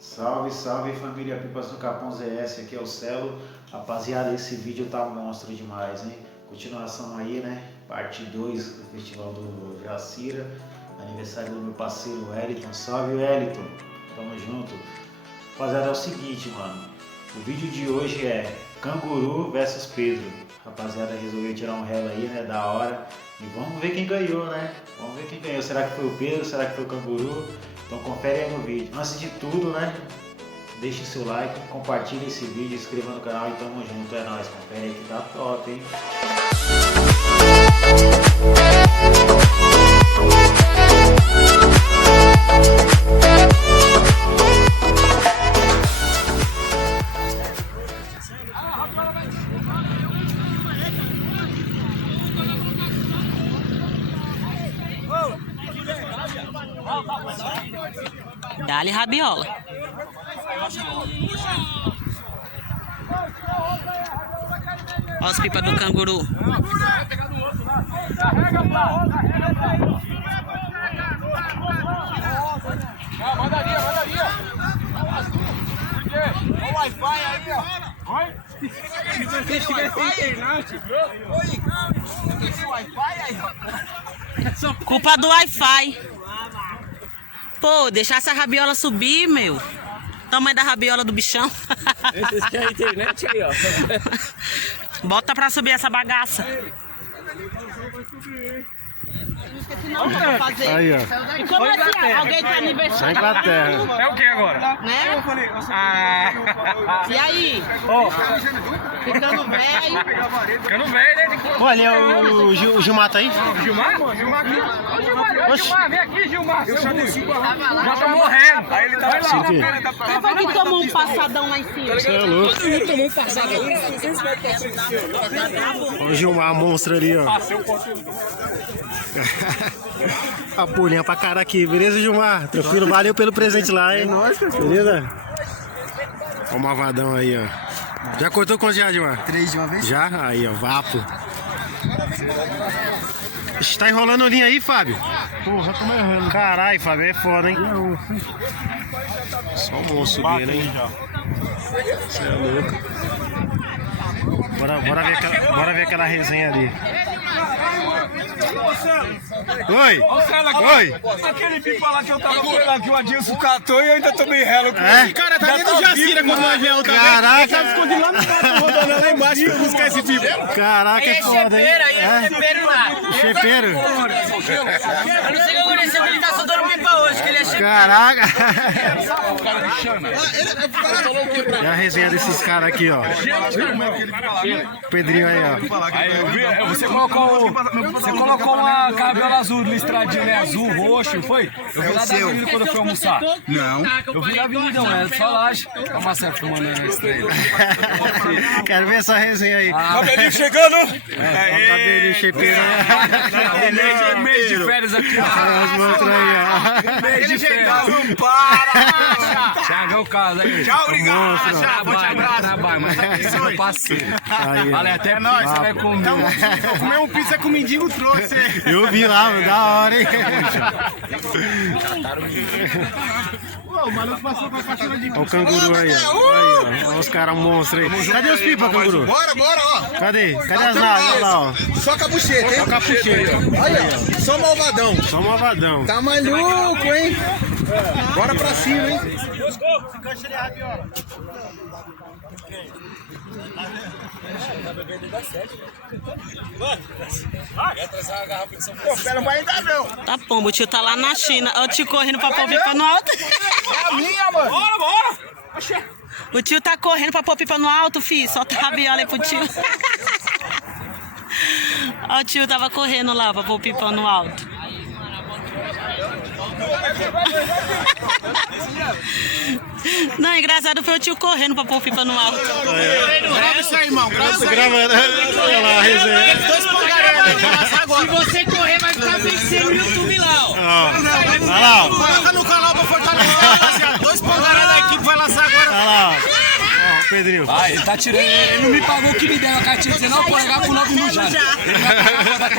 Salve, salve família Pipas no Capão ZS, aqui é o Celo. Rapaziada, esse vídeo tá monstro demais, hein? Continuação aí, né? Parte 2 do Festival do Jacira. Aniversário do meu parceiro Wellington. Salve, Wellington. Tamo junto. Rapaziada, é o seguinte, mano. O vídeo de hoje é Canguru versus Pedro. Rapaziada, resolveu tirar um relo aí, né? Da hora. E vamos ver quem ganhou, né? Vamos ver quem ganhou. Será que foi o Pedro? Será que foi o Canguru? Então confere aí no vídeo. Antes de tudo, né? Deixe seu like, compartilhe esse vídeo, inscreva no canal e tamo junto. É nóis, confere aí que tá top, hein? Dá-lhe rabiola. Olha as pipas do canguru. Manda ali. Olha o Wi-Fi aí, ó. Oi? Se tiver sem internet. Oi? Esse Wi-Fi aí, ó. Culpa do Wi-Fi. Pô, deixar essa rabiola subir, meu. Tamanho da rabiola do bichão. Esse aqui é a internet aí, ó. Bota pra subir essa bagaça. Aí, ó. E como assim? Alguém tá aniversário? Inglaterra. É o que agora? Né? Eu falei, E aí? ó. Ficando velho. Ficando velho, né? Olha, é o Gilmar tá aí? Gilmar? Gilmar aqui. Ô, Gilmar, vem aqui, Gilmar. Eu chamei já tá morrendo. Aí ele tá lá. Quem foi que tomou um passadão lá em cima? Você é louco. Todo mundo tomou um passadão. Olha o Gilmar, monstro ali, ó. A pulinha pra cara aqui, beleza, Gilmar? Tranquilo, valeu pelo presente lá, hein? Beleza? Olha o malvadão aí, ó. Já cortou quantos já, Gilmar? 3 de uma vez? Já? Aí, ó, vapo. Tá enrolando linha aí, Fábio? Porra, tô errando. Caralho, Fábio, é foda, hein? Só o monstro subindo, hein? Você é louco. Bora ver aquela resenha ali. Oi! Oi! Aquele pipa lá que eu tava falando que o Adilson catou e eu ainda tomei relo com É? Cara, tá dentro do Jacira quando nós viemos também. Caraca! Ele tava escondido lá no canto, rodando lá embaixo pra buscar esse pipa. Caraca, é foda, hein? Chepeiro lá. Chepeiro? Eu não sei o que aconteceu, ele tá só dando pipa hoje, que ele é chepeiro. Caraca! E a resenha desses caras aqui, ó. Pedrinho aí, ó. Você colocou uma cabelo azul listradinho, né? Azul, roxo, foi? Eu vi lá da avenida quando eu fui almoçar. Não. Eu vi na avenida, não é só laje. Olha o Marcelo filmando aí na estrela. Quero ver essa resenha aí. Cabelinho chegando! Ó o cabelinho chepeiro aí. Mês de férias aqui, Olha as monstros aí, ó. Mês de férias. Não para! Thiagão Casa aí. Tchau, Monstro. Trabalho, mas aqui é meu parceiro. Aí, ó. Olha, até nós, você vai comer. Eu comi um pizza que o mendigo trouxe. Eu vi lá, da hora, hein? O maluco passou pra cachorra de Olha o canguru aí, ó. Olha os caras monstros aí. Cadê os pipa, canguru? Bora, ó. Cadê? Cadê as asas? Olha lá, ó. Só com a bucheta, hein? Só com a puxeta. Olha, só malvadão. Só malvadão. Tá maluco, hein? Bora pra cima, hein? Pô, pera, não vai ainda não. Tá pombo, o tio tá lá na China. Olha o tio correndo pra pôr pipa no alto. É a minha, mano. Bora. O tio tá correndo pra pôr pipa no alto, filho. Solta a rabiola aí pro tio. Ó, o tio tava correndo lá pra pôr pipa no alto. Não, engraçado foi o tio correndo pra pôr pipa no alto. Grava isso aí, irmão. Grava isso aí. Gravando. Olha lá, a resenha. Dois pangaretas. Se você correr, vai ficar vencendo no YouTube lá, ó. Olha lá, ó. Coloca no canal pra fortalecer, rapaziada. Dois pangaretas da equipe vai lançar agora. Olha lá, ó. Ó, Pedrinho. Ah, ele tá tirando. Ele não me pagou o que me deu a cartinha de 19 polegadas com 9 mil já.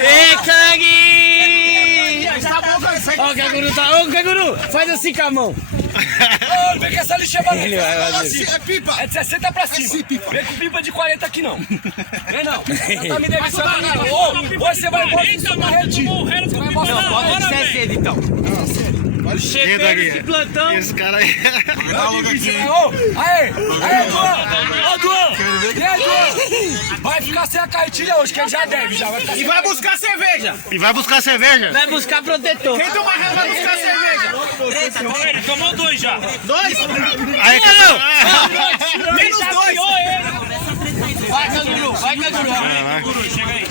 Ei, Kang! Ó, o canguru tá. Ô, canguru, faz assim com a mão. que essa lixa vai Ele vai fazer. Assim, é pipa. É de 60 pra cima. sim, pipa. Vem com pipa de 40 aqui não. Vem não. Você tá me devendo. Ou você vai embora com seu carretinho. Você vai embora. Não, pode ser cedo então. Chega aqui. Plantão. Esse cara aí. Aê, Duan! Ô, Duan! E aí, Duan? Vai ficar sem a carretilha hoje, que ele já deve, já vai ficar. E vai buscar cerveja. E vai buscar cerveja? Vai buscar protetor. Quem tomar raiva vai buscar cerveja. Ele tomou 2 já. 2? Aí, não! Menos 2. Vai, Canguru, vai, Canguru. Canguru, chega aí.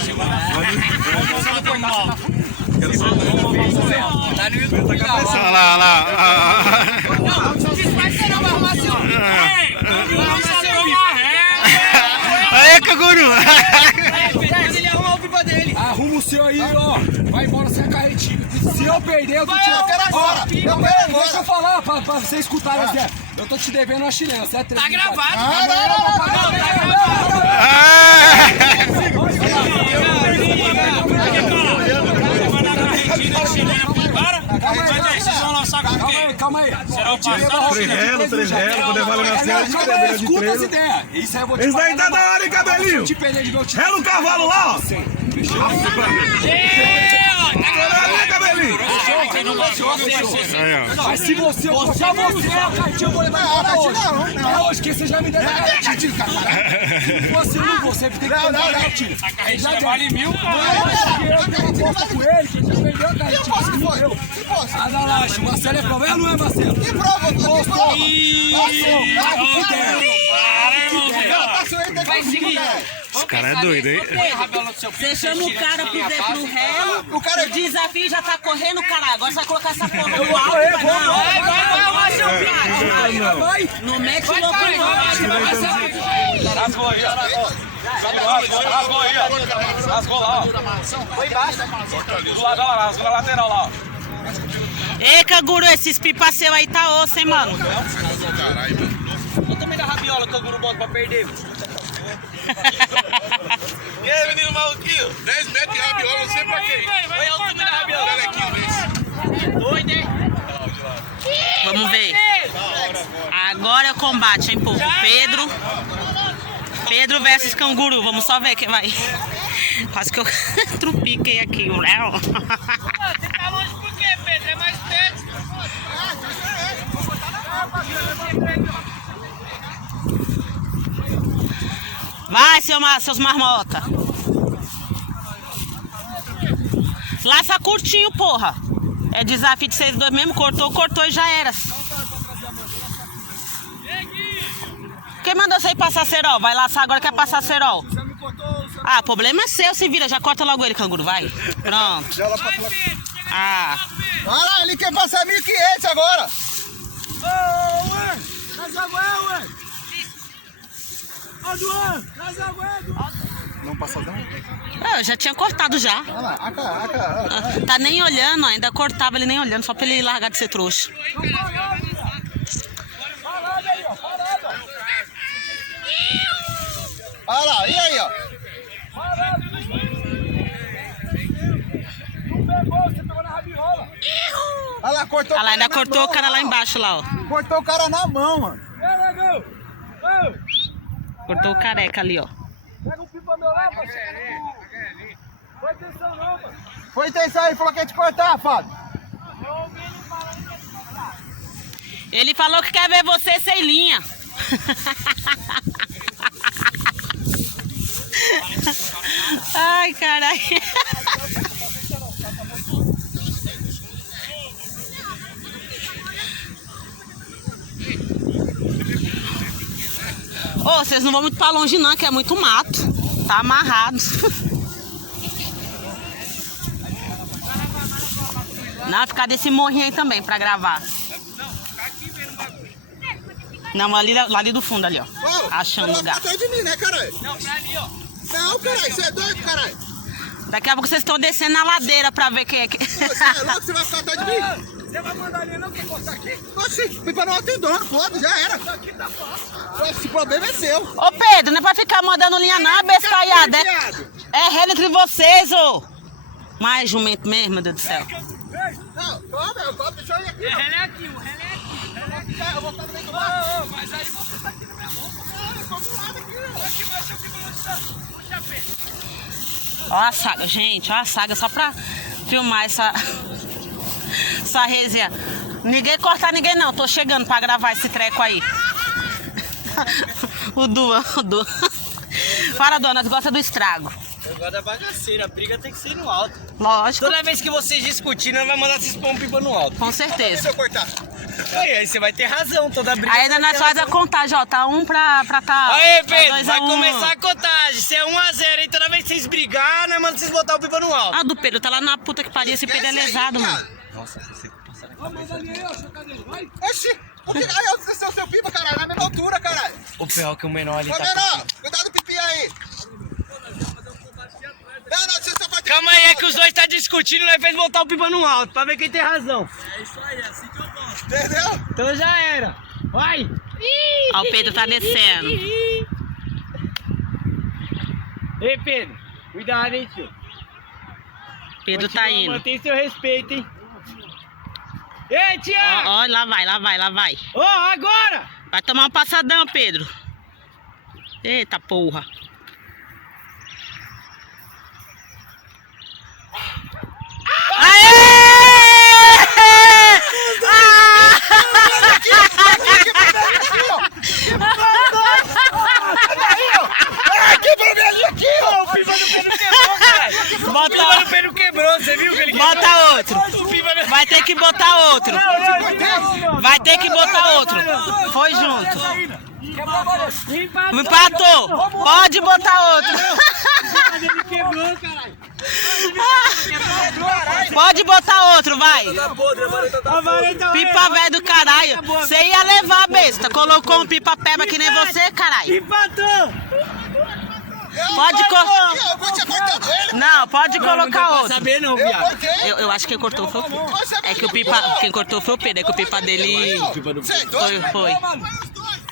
Tá no YouTube, Olha lá. Aí, Canguru! Ele arrumou o pipa dele. Arruma o seu aí, ó. Vai embora sem a carretinha. Se eu perder, eu tô te... Eu quero agora. Deixa eu falar pra você escutar, Zé. Eu tô te devendo uma chilena, você é 3. Tá gravado. Calma aí. Será o passado? 3 relos, quando eu vale na cena, escuta as ideias. Isso aí eu vou te Isso falar. aí tá da hora, hein, cabelinho? Te perder de meu time. Rela o cavalo lá, ó. Caralho, cabelinho. Mas se você botar você a cartinha, eu vou levar embora hoje. Não, hoje, que você já me deu a cartinha. Você não, você tem que pegar a cartinha. A cartinha vale 1.000. Eu tenho uma aposta com ele, que já vendeu a cartinha. Que posso que foi? Que posso? Ah, não, Lacho, Marcelo é prova, não é, Marcelo? Que prova? Que prova? Vai seguir. Esse cara é doido, hein? Você chama o cara pro relo, o desafio já tá correndo, caralho. Agora você vai colocar essa porra no alto. Vai. Não mete louco não. Rasgou aí, rasgou lá, ó. Foi embaixo. Do lado lá, rasgou na lateral lá, ó. Ei, Canguru, esses pipa seu aí tá osso, hein, mano? Eu também da rabiola, Canguru bota pra perder. E aí, menino maluquinho? 10 metros de rabiola, não sei pra quê. Vai, eu também da rabiola. Olha aqui, Doido, hein? Vamos ver. Agora é o combate, hein, povo? Pedro versus Canguru. Vamos só ver quem vai. Quase que eu trupiquei aqui, o Léo. Você tá longe por quê, Pedro? É mais perto. Vai, seus marmota. Laça curtinho, porra. É desafio de vocês dois mesmo. Cortou e já era. Quem mandou você ir passar cerol? Vai laçar agora, quer passar cerol. Ah, problema é seu, se vira. Já corta logo ele, Canguru, vai. Pronto. Ah. Olha, ele quer passar 1.500 agora. Ô, ué! Casagué, ué! Ó, Duan! Casagué, Duan! Não passou não? Eu já tinha cortado já. Olha lá, a Tá nem olhando, ainda cortava ele nem olhando, só pra ele largar de ser trouxa. Olha lá, e aí, ó? Não pegou, você pegou na rabiola! Olha lá, cortou Olha lá, ainda na cortou mão, o cara lá ó. embaixo, lá, ó. Cortou o cara na mão, mano. Cortou o careca ali, ó. Pega um pipa meu lá, parceiro! Foi atenção não, mano! Foi intenção aí, falou que ia te cortar, Fábio. Ele falou que quer ver você sem linha. Ai, caralho. Ô, vocês não vão muito pra longe não, que é muito mato. Tá amarrado. Não, ficar desse morrinho aí também pra gravar. Não, ali do fundo ali, ó. Achando o lugar. Atrás de mim, né, caralho? Não, tá ali, ó! Não, caralho, você é doido, caralho. Daqui a pouco vocês estão descendo na ladeira pra ver quem é que... Você é louco, você vai ficar atrás de mim? Você vai mandar ali não, quer cortar aqui? Oxi, pipa não tem dono, foda, já era. Esse problema é seu. Ô Pedro, não é pra ficar mandando linha não, bestalhada. É regra entre vocês, ô. Mais jumento mesmo, meu Deus do céu. Não, toma, deixa eu ir aqui. Relé aqui, o relé aqui. Eu vou estar no meio Mas aí você tá aqui na minha mão, Ó a saga, gente, ó a saga, só pra filmar essa resenha. Ninguém corta ninguém não, tô chegando pra gravar esse treco aí. O Duan. Fala, dona, gosta do estrago. Eu gosto da bagaceira, a briga tem que ser no alto. Lógico. Toda vez que vocês discutirem, nós vamos mandar vocês pôr um pipa no alto. Com certeza. Se eu cortar. Aí você vai ter razão, toda briga. Ainda nós faz a contagem, ó, tá 1 pra tá. Aí, tá Pedro, 2 vai a 1. começar a contagem. Se é 1 a 0, aí toda vez que vocês brigarem, nós mandamos vocês botar o pipa no alto. Ah, do Pedro, tá lá na puta que pariu, esse Pedro é lesado, mano. Nossa, você passaram aqui. Oxi. Aí, seu pipa, caralho. Na mesma altura, caralho. O pior que o menor ali Ô, tá... menor, cuidado do pipi aí. Não, você só vai ter... Calma aí, é que os dois tá discutindo, nós fez botar o pipa no alto, pra ver quem tem razão. É isso aí, é assim que eu gosto. Entendeu? Então já era. Vai! Ó, o Pedro tá descendo. Ei, Pedro, cuidado, hein, tio. Pedro tá indo. Mantém seu respeito, hein. Ei, Ó, Tiago! ó, lá vai. Ó, agora! Vai tomar um passadão, Pedro. Eita porra. Aqui pra mim ali, aqui, ó. O pipa do Pedro quebrou, cara. O pipa do Pedro quebrou, você viu que ele quebrou? Bota outro. O pipa do... Vai ter que botar outro. Vai ter que botar outro. Foi junto. Empatou. Pode botar outro. Ele quebrou, caralho. Pode botar outro, vai. A vareta Pipa velho do caralho. Você ia levar, besta. Colocou um pipa peba que nem você, caralho. empatou. Pode colocar. Eu vou te cortar ele. Não, pode colocar Não outro. saber não, Eu viado. cortei. Eu acho que quem cortou foi o Pedro. É que o pipa. Quem cortou foi o Pedro. É que o pipa dele. Você é doido? Foi.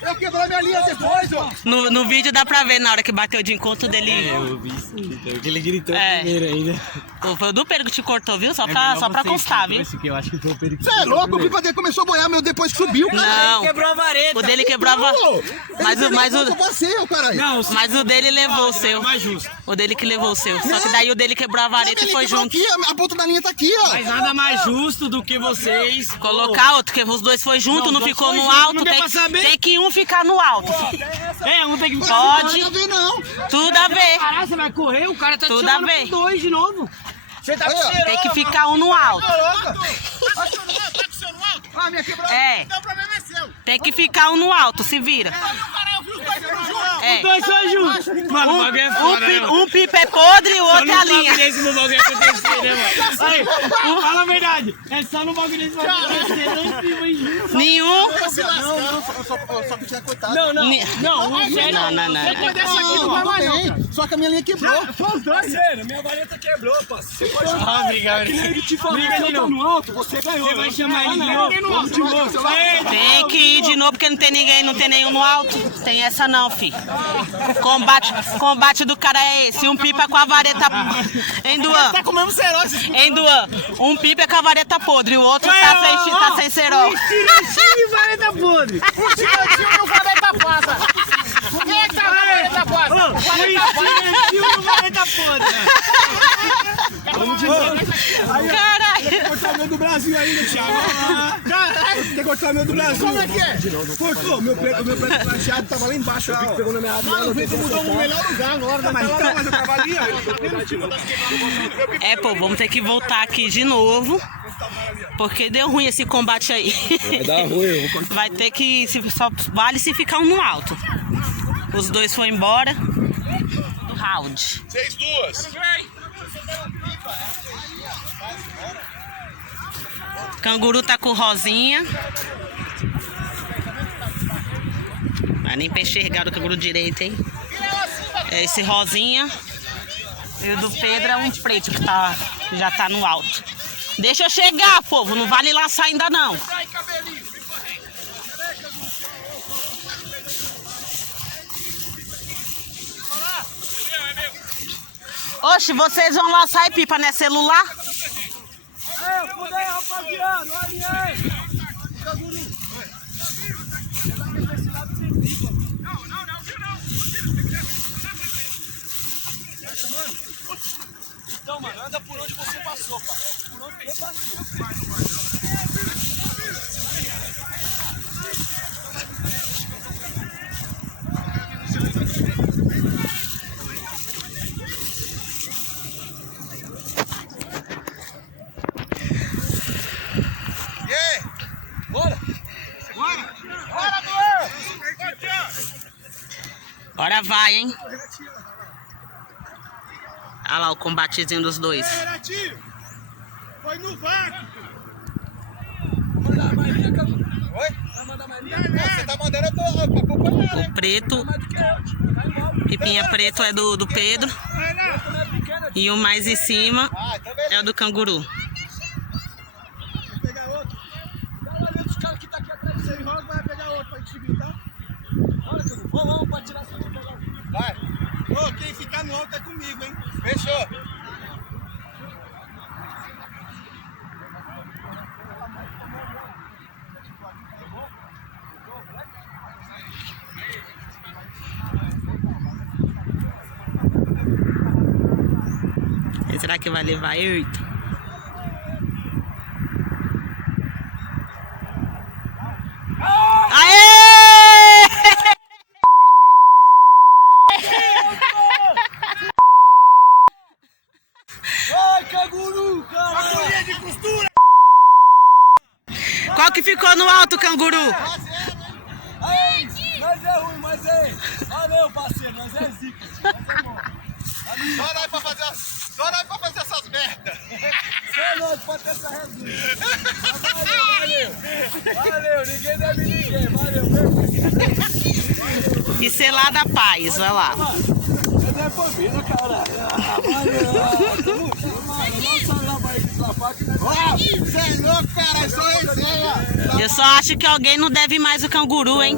Eu quebrei minha linha depois, ó. No vídeo dá pra ver na hora que bateu de encontro dele. Eu vi isso, então, que ele gritou É. primeiro ainda. Foi o do Pedro que te cortou, viu? Só pra constar, viu? Esse aqui, eu acho que foi o Pedro que Você é louco? O pipa dele começou a boiar meu depois que subiu, cara. Não. quebrou a vareta. O dele quebrava. Caralho. Não, Mas o dele levou o seu. mais justo. O dele que levou o seu. Só que daí o dele quebrou a vareta e foi junto. Aqui, a ponta da linha tá aqui, ó. Mas nada mais justo do que vocês Colocar outro, porque os dois foi junto, não dois ficou foi no junto, alto. não deu pra saber. Tem que um ficar no alto. É, um tem que... Pode. Não vi, não. Tudo a ver. Caralho, você vai correr? O cara tá te Tudo chamando a ver. com 2 de novo. Você tá Aí, ó. com Tem que ficar um no alto. Ah, minha quebrou. É. Não, o problema é seu. Tem que ficar um no alto, se vira. Eu vi os dois juntos. É. 2 só juntos. Mano, o bagulho é foda, né, mano? Um pipa é podre e o Só outro é a no linha. bagulho desse no bagulho acontecer, né, mano? Aí, fala a verdade. É só no bagulho desse bagulho acontecer, não filma aí junto. Nenhum. Eu só tinha coitado. Não, Ni- não, sério. Não. Tudo bem. Só que a minha linha quebrou. Foi os dois. Sério, minha vareta quebrou, parceiro. Você pode Ah, obrigado. ele te falou, Briga de você tá novo. no alto, você ganhou. Você vai chamar ele de novo? Vamos de novo. Você vai... Tem que ir de novo porque não tem ninguém, não tem nenhum no alto. Tem essa não, fi. Combate do cara é esse. Um pipa com a vareta. Em Duan. Tá comendo cerol esses Em Duan. Um pipa é com a vareta podre, o outro tá sem cerol. Tira e vareta podre. O tirantinho e o vareta passa. Quem é que tá na vareta passa? O vareta podre. Vamos de novo. Caralho. Cortar o meu do Brasil ainda, Thiago. Caralho. Quer cortar o meu do Brasil? Como é que é? Cortou. Meu preto prateado tava lá embaixo. O pegou na minha área. Mano, o Vitor mudou no melhor lugar agora. Mas eu tava ali, ó. É, pô, vamos ter que voltar aqui de novo. Porque deu ruim esse combate aí. Vai dar ruim. Vai ter que. Só vale se ficar um no alto. Os dois foram embora do round. 6-2. Canguru tá com rosinha. Vai nem pra enxergar o canguru direito, hein? É esse rosinha. E o do Pedro é um preto que já tá no alto. Deixa eu chegar, povo. Não vale laçar ainda não. Oxe, vocês vão laçar e pipa, né? Celular? Fudei, rapaziada. Olha aí. anda por onde você passou, pai. Por onde você passou. E aí? Bora! Bora! Bora, Duan! Agora vai, hein? Olha lá o combatezinho dos dois. Renatinho! Foi no vácuo! Mandar a Maria, cara. Oi? Vai mandar a Maria? Você tá mandando eu pra acompanhar, né? O preto, Mais do que eu. Vai embora. pipinha preto é do Pedro. Quando é pequena, E o mais em cima Ah, então beleza. é o do canguru. Vou pegar outro. dá uma olhada dos caras que tá aqui atrás. Você enrola, vai pegar outro pra gente subir, tá? Olha, Cadu. Vamos, pode tirar essa roupa lá. Vai. Ô, quem ficar no alto é comigo, hein? Fechou. E será que vai levar 8? Aê! Ai, canguru, cara! Agulhinha de costura! Qual que ficou no alto, canguru? Ai, nós é ruim, mas é. Valeu, parceiro, nós é zica. Só nós pra fazer, só nós pra fazer essas merdas! Você é louco, pode ter essa resenha. Valeu, valeu. Valeu, ninguém deve ninguém. Valeu, E selada a paz, vai lá. Você é família, cara. Valeu. Tamo junto, mano. Nossa, lá vai deslapar que nós Ó, você é louco, cara, é só resenha! Eu só acho que alguém não deve mais o canguru, hein?